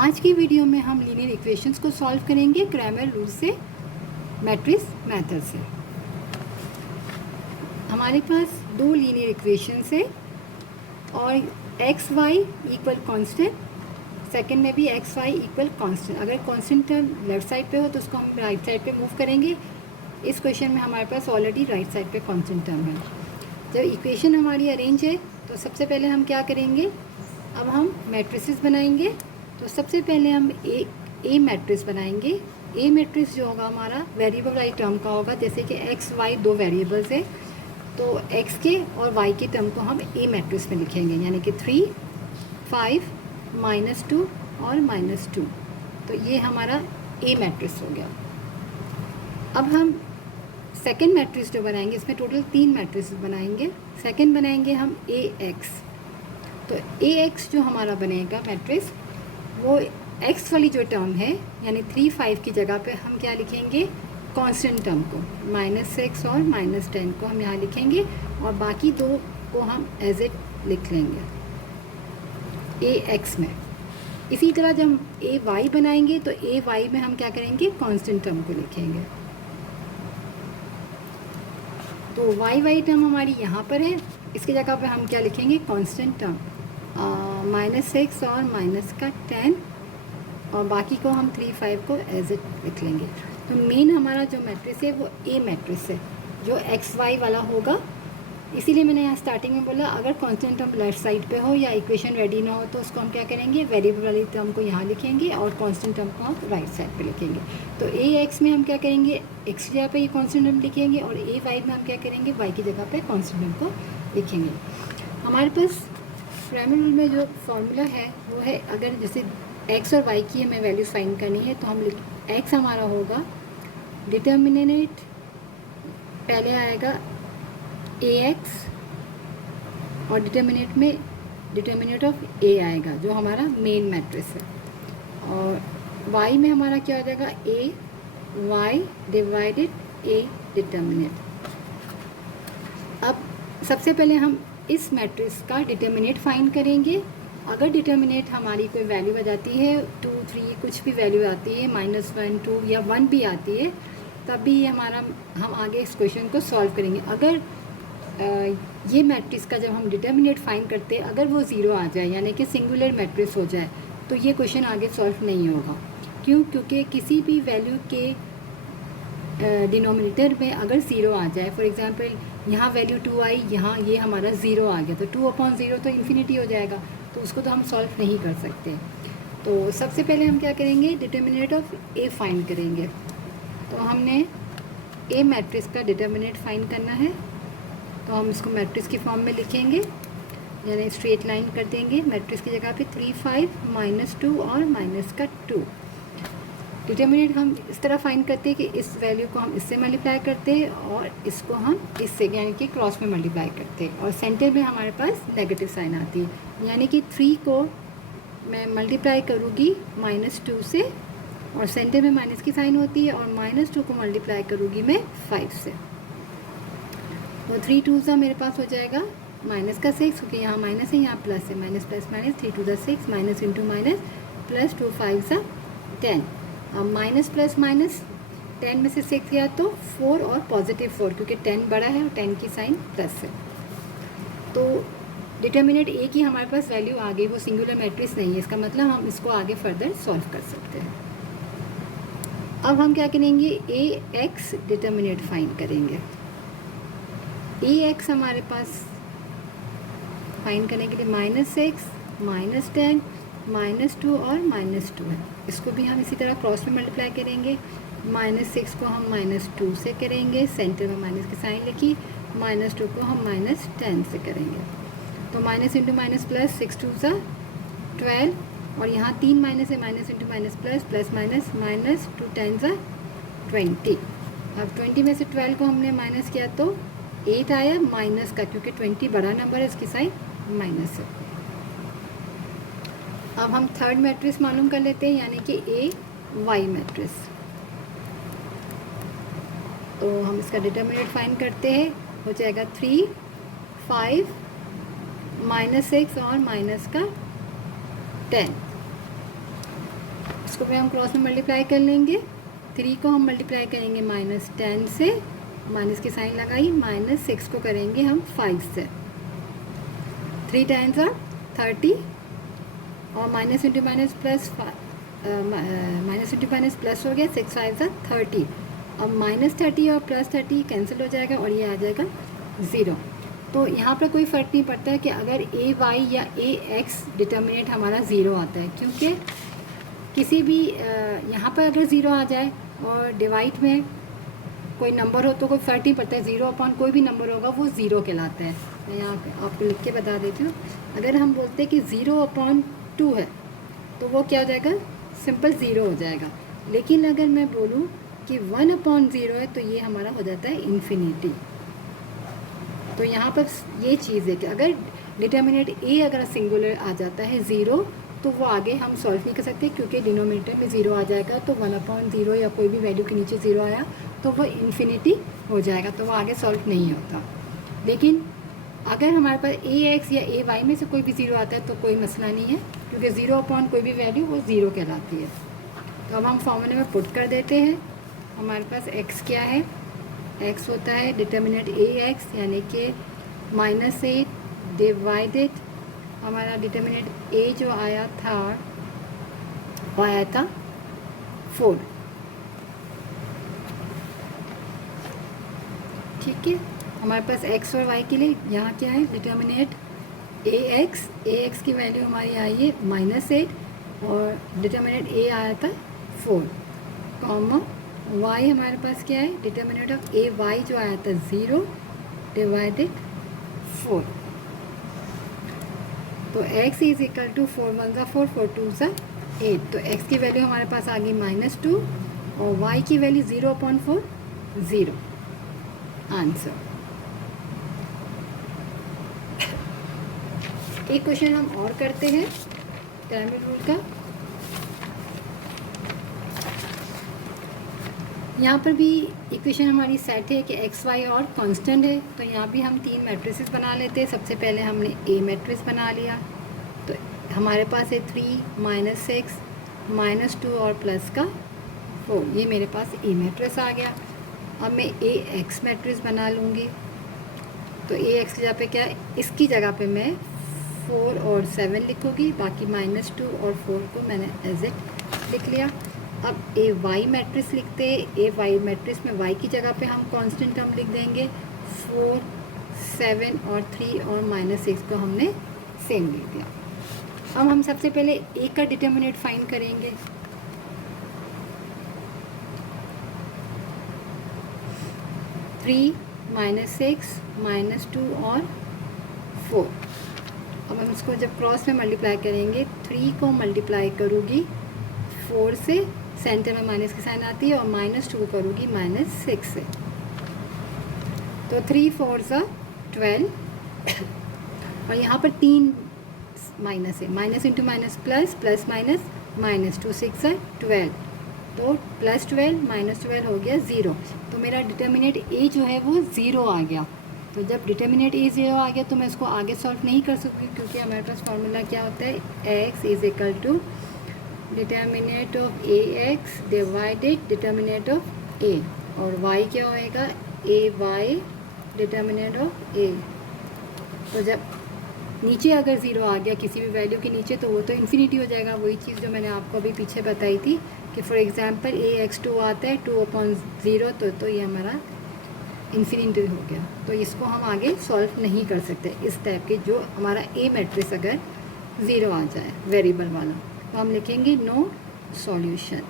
आज की वीडियो में हम लीनियर इक्वेशंस को सॉल्व करेंगे क्रैमर रूल से, मैट्रिक्स मेथड से। हमारे पास दो लीनियर इक्वेशंस है और X Y equal constant, second में भी एक्स वाई इक्वल कांस्टेंट। अगर कांस्टेंट टर्म लेफ्ट साइड पे हो तो उसको हम राइट साइड पे मूव करेंगे। इस क्वेश्चन में हमारे पास ऑलरेडी राइट साइड पे कांस्टेंट टर्म है। जब इक्वेशन हमारी अरेंज है तो सबसे पहले हम क्या करेंगे, अब हम मैट्रिसेस बनाएंगे। तो सबसे पहले हम ए मैट्रिक्स बनाएंगे। ए मैट्रिक्स जो होगा हमारा वेरिएबल वाली टर्म का होगा, जैसे कि एक्स वाई दो वेरिएबल्स है तो एक्स के और वाई के टर्म को हम ए मैट्रिक्स में लिखेंगे, यानी कि 3, 5, -2 और -2। तो ये हमारा ए मैट्रिक्स हो गया। अब हम सेकेंड मैट्रिक्स जो बनाएंगे, इसमें टोटल 3 मैट्रिक्स बनाएंगे। सेकेंड बनाएंगे हम ए एक्स। तो ए एक्स जो हमारा बनेगा मैट्रिक्स, वो एक्स वाली जो टर्म है यानी 3, 5 की जगह पे हम क्या लिखेंगे, कांस्टेंट टर्म को -6 और -10 को हम यहाँ लिखेंगे और बाकी दो को हम एज इट लिख लेंगे ए एक्स में। इसी तरह जब हम ए वाई बनाएंगे तो ए वाई में हम क्या करेंगे, कांस्टेंट टर्म को लिखेंगे। तो वाई वाई टर्म हमारी यहाँ पर है, इसकी जगह पे हम क्या लिखेंगे, कांस्टेंट टर्म -6 और -10 और बाकी को हम 3, 5 को एज इट लिख लेंगे। तो मेन हमारा जो मैट्रिक्स है वो ए मैट्रिक्स है जो एक्स वाई वाला होगा। इसीलिए मैंने यहाँ स्टार्टिंग में बोला, अगर कांस्टेंट टर्म लेफ्ट साइड पे हो या इक्वेशन रेडी ना हो तो उसको हम क्या करेंगे, वेरिएबल वाली टर्म को यहाँ लिखेंगे और कांस्टेंट टर्म को हम राइट साइड पे लिखेंगे। तो ए एक्स में हम क्या करेंगे, एक्स की जगह पे ये कांस्टेंट टर्म लिखेंगे और ए वाई में हम क्या करेंगे, वाई की जगह पे कांस्टेंट टर्म को लिखेंगे। हमारे पास क्रैमर रूल में जो फॉर्मूला है वो है, अगर जैसे एक्स और वाई की हमें वैल्यूज फाइंड करनी है तो हम एक्स हमारा होगा डिटर्मिनेट, पहले आएगा ए एक्स और डिटर्मिनेट में डिटर्मिनेट ऑफ ए आएगा जो हमारा मेन मैट्रिक्स है, और वाई में हमारा क्या हो जाएगा, ए वाई डिवाइडेड ए डिटर्मिनेट। अब सबसे पहले हम इस मैट्रिक्स का डिटर्मिनेट फाइंड करेंगे। अगर डिटर्मिनेट हमारी कोई वैल्यू आ जाती है 2, 3 कुछ भी वैल्यू आती है, -1, 2 या 1 भी आती है, तब भी हमारा हम आगे इस क्वेश्चन को सॉल्व करेंगे। अगर ये मैट्रिक्स का जब हम डिटर्मिनेट फाइंड करते हैं अगर वो 0 आ जाए यानी कि सिंगुलर मैट्रिक्स हो जाए तो ये क्वेश्चन आगे सॉल्व नहीं होगा। क्यों? क्योंकि किसी भी वैल्यू के डिनोमिनेटर में अगर 0 आ जाए, फॉर एग्जांपल यहाँ वैल्यू 2 आई, यहाँ ये हमारा 0 आ गया, तो 2/0 तो इन्फिनिटी हो जाएगा, तो उसको तो हम सॉल्व नहीं कर सकते। तो सबसे पहले हम क्या करेंगे, डिटर्मिनेट ऑफ ए फाइंड करेंगे। तो हमने ए मैट्रिक्स का डिटर्मिनेट फाइंड करना है, तो हम इसको मैट्रिक्स की फॉर्म में लिखेंगे, यानी स्ट्रेट लाइन कर देंगे मैट्रिक्स की जगह पे 3, 5, -2 और -2। डिटर्मिनेट हम इस तरह फाइंड करते हैं कि इस वैल्यू को हम इससे मल्टीप्लाई करते हैं और इसको हम इससे यानी कि क्रॉस में मल्टीप्लाई करते हैं, और सेंटर में हमारे पास नेगेटिव साइन आती है, यानी कि 3 को मैं मल्टीप्लाई करूँगी -2 से और सेंटर में माइनस की साइन होती है, और -2 को मल्टीप्लाई करूँगी मैं 5 से। तो 3 2 सा मेरे पास हो जाएगा -6, क्योंकि यहाँ माइनस है यहाँ प्लस है, -+- 3 2 6, माइनस इंटू माइनस प्लस 2 5 सा 10। अब माइनस प्लस माइनस 10 में से 6 गया तो 4 और +4, क्योंकि 10 बड़ा है और 10 की साइन प्लस है। तो डिटर्मिनेट ए की हमारे पास वैल्यू आ गई, वो सिंगुलर मैट्रिक्स नहीं है, इसका मतलब हम इसको आगे फर्दर सॉल्व कर सकते हैं। अब हम क्या करेंगे, ए एक्स डिटर्मिनेट फाइंड करेंगे। ए एक्स हमारे पास फाइंड करने के लिए -6, -10, -2 और -2 है। इसको भी हम इसी तरह क्रॉस में मल्टीप्लाई करेंगे। -6 को हम -2 से करेंगे, सेंटर में माइनस की साइन लिखी, -2 को हम -10 से करेंगे। तो माइनस इंटू माइनस प्लस 6 2 सा 12, और यहाँ 3 माइनस है, minus into minus plus plus minus -2 10 सा 20। अब 20 में से 12 को हमने माइनस किया तो 8 आया माइनस का, क्योंकि 20 बड़ा नंबर है, इसकी साइन माइनस है। अब हम थर्ड मैट्रिक्स मालूम कर लेते हैं, यानी कि ए वाई मैट्रिक्स। तो हम इसका डिटर्मिनेट फाइंड करते हैं, हो जाएगा 3, 5, -6 और -10। इसको भी हम क्रॉस में मल्टीप्लाई कर लेंगे। 3 को हम मल्टीप्लाई करेंगे -10 से, माइनस की साइन लगाई, -6 को करेंगे हम 5 से। 3 टाइम्स आर 30 और minus into minus plus, minus into minus plus हो गया, 6 5 30। अब -30 और +30 कैंसिल हो जाएगा और ये आ जाएगा 0। तो यहाँ पर कोई फ़र्क नहीं पड़ता है कि अगर AY या AX डिटर्मिनेंट हमारा 0 आता है, क्योंकि किसी भी यहाँ पर अगर 0 आ जाए और डिवाइड में कोई नंबर हो तो कोई फ़र्क नहीं पड़ता है, 0 अपॉन कोई भी नंबर होगा वो 0 कहलाता है। मैं यहाँ आपको लिख के बता देती हूँ। अगर हम बोलते हैं कि 0/2 है तो वो क्या हो जाएगा, सिंपल 0 हो जाएगा। लेकिन अगर मैं बोलूँ कि 1/0 है तो ये हमारा हो जाता है इन्फिनिटी। तो यहाँ पर ये चीज़ है कि अगर डिटर्मिनेंट A अगर सिंगुलर आ जाता है 0 तो वो आगे हम सॉल्व नहीं कर सकते, क्योंकि डिनोमिनेटर में 0 आ जाएगा। तो 1/0 या कोई भी वैल्यू के नीचे 0 आया तो वो इन्फिनिटी हो जाएगा, तो वो आगे सॉल्व नहीं होता। लेकिन अगर हमारे पास AX या AY में से कोई भी 0 आता है तो कोई मसला नहीं है, क्योंकि 0 कोई भी वैल्यू वो 0 कहलाती है। तो अब हम फॉर्मूले में पुट कर देते हैं। हमारे पास x क्या है, x होता है डिटर्मिनेंट AX यानी कि -8 डिवाइडेड हमारा डिटर्मिनेंट A जो आया था वो आया था 4। ठीक है, हमारे पास x और y के लिए यहाँ क्या है, डिटर्मिनेंट AX की वैल्यू हमारी आई है -8 और डिटर्मिनेंट A आया था 4, कॉमा y हमारे पास क्या है, डिटर्मिनेंट ऑफ AY जो आया था 0 डिवाइडेड 4। तो x इज इक्वल टू 4 1 4 4 2 8। तो x की वैल्यू हमारे पास आ गई -2 और y की वैल्यू 0/4 0। आंसर। एक क्वेश्चन हम और करते हैं पिरामिड रूल का। यहाँ पर भी इक्वेशन हमारी सेट है कि एक्स वाई और कांस्टेंट है। तो यहाँ भी हम 3 मैट्रिसेस बना लेते हैं। सबसे पहले हमने ए मैट्रिक्स बना लिया, तो हमारे पास है 3 -6 -2 और प्लस का 4। ये मेरे पास ए मैट्रिक्स आ गया। अब मैं ए एक्स मैट्रिक्स बना लूँगी। तो ए एक्स की जगह पे क्या है, इसकी जगह पे मैं 4 और 7 लिखूँगी, बाकी -2 और 4 को मैंने एज इट लिख लिया। अब ए वाई मैट्रिक्स लिखते हैं। ए वाई मैट्रिक्स में वाई की जगह पे हम कांस्टेंट टर्म लिख देंगे। 4 7 और 3 और -6 को हमने सेम लिख दिया। अब हम सबसे पहले ए का डिटर्मिनेंट फाइंड करेंगे। -6 -2 और 4। अब हम इसको जब क्रॉस में मल्टीप्लाई करेंगे, 3 को मल्टीप्लाई करूँगी 4 से, सेंटर में माइनस की साइन आती है, और -2 करूँगी -6 से। तो 3 4 12 और यहाँ पर 3 माइनस है, minus into minus plus, plus minus -2 6 12। तो +12 -12 हो गया 0। तो मेरा डिटर्मिनेंट ए जो है वो 0 आ गया। तो जब डिटर्मिनेंट ए 0 आ गया तो मैं इसको आगे सॉल्व नहीं कर सकती, क्योंकि हमारे पास फार्मूला क्या होता है, x is equal to determinant of A x divided determinant of A, और y क्या होएगा, A y determinant of A. तो जब नीचे अगर 0 आ गया किसी भी वैल्यू के नीचे तो वो तो इन्फिनिटी हो जाएगा। वही चीज़ जो मैंने आपको अभी पीछे बताई थी कि फॉर एग्जांपल AX2 आता है 2/0, तो ये हमारा इन्फिनिटी हो गया। तो इसको हम आगे सॉल्व नहीं कर सकते इस टाइप के, जो हमारा ए मैट्रिक्स अगर 0 आ जाए वेरिएबल वाला, तो हम लिखेंगे नो सॉल्यूशन।